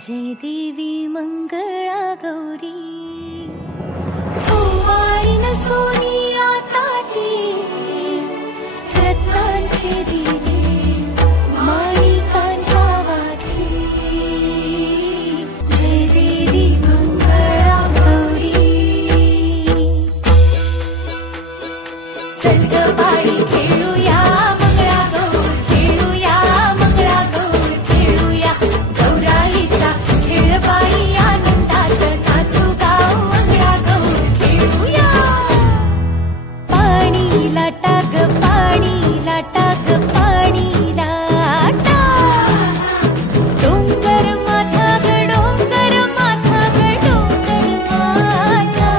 जय देवी मंगळा गौरी ओवाळीन सोनिया ताटी रत्नांचे दिवे माणिकांच्या वाटी जय देवी मंगळा गौरी चल ग बाई खेळूया मंगळा गौर खेळूया मंगळा गौर खेळूया गौराईचा खेळ बाई आनंदात नाचू गाव मंगळा गौर खेळूया पाणी लाटा ग पाणी लाटा ग पाणी लाटा डोंगर माथा ग डोंगर माथा ग डोंगर माथा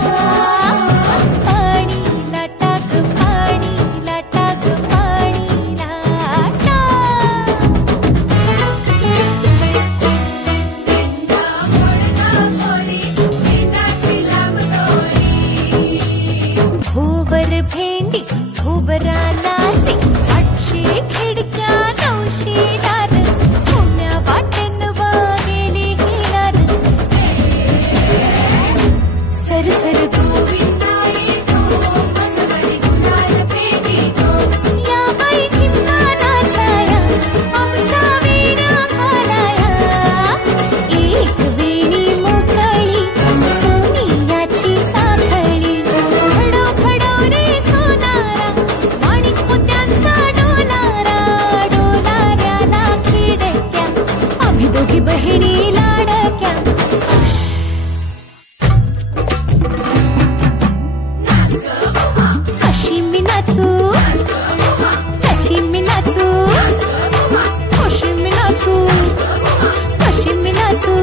पाणी लाटा ग पाणी लाटा ग पाणी लाटा भोवर भेंडी भोवरा नाचे 800 खिडक्या 900 दार पुण्या वाटेन गेली हिरार सरसर गोविंदाई गो मंगल गुलाल पेगी गो या बाई झिम्मा नाचाया आमच्या वीणा घालाया एक वेणी मोकळी सोनियाची साखळी खडो खडो रे सोनारा माणिक मोत्यांचा डोलारा डोलाऱ्याला खिडक्या आम्ही दोघी बहिणी लाडक्या कशी मी नाचू कशी मी नाचू कशी मी नाचू कशी मी नाचू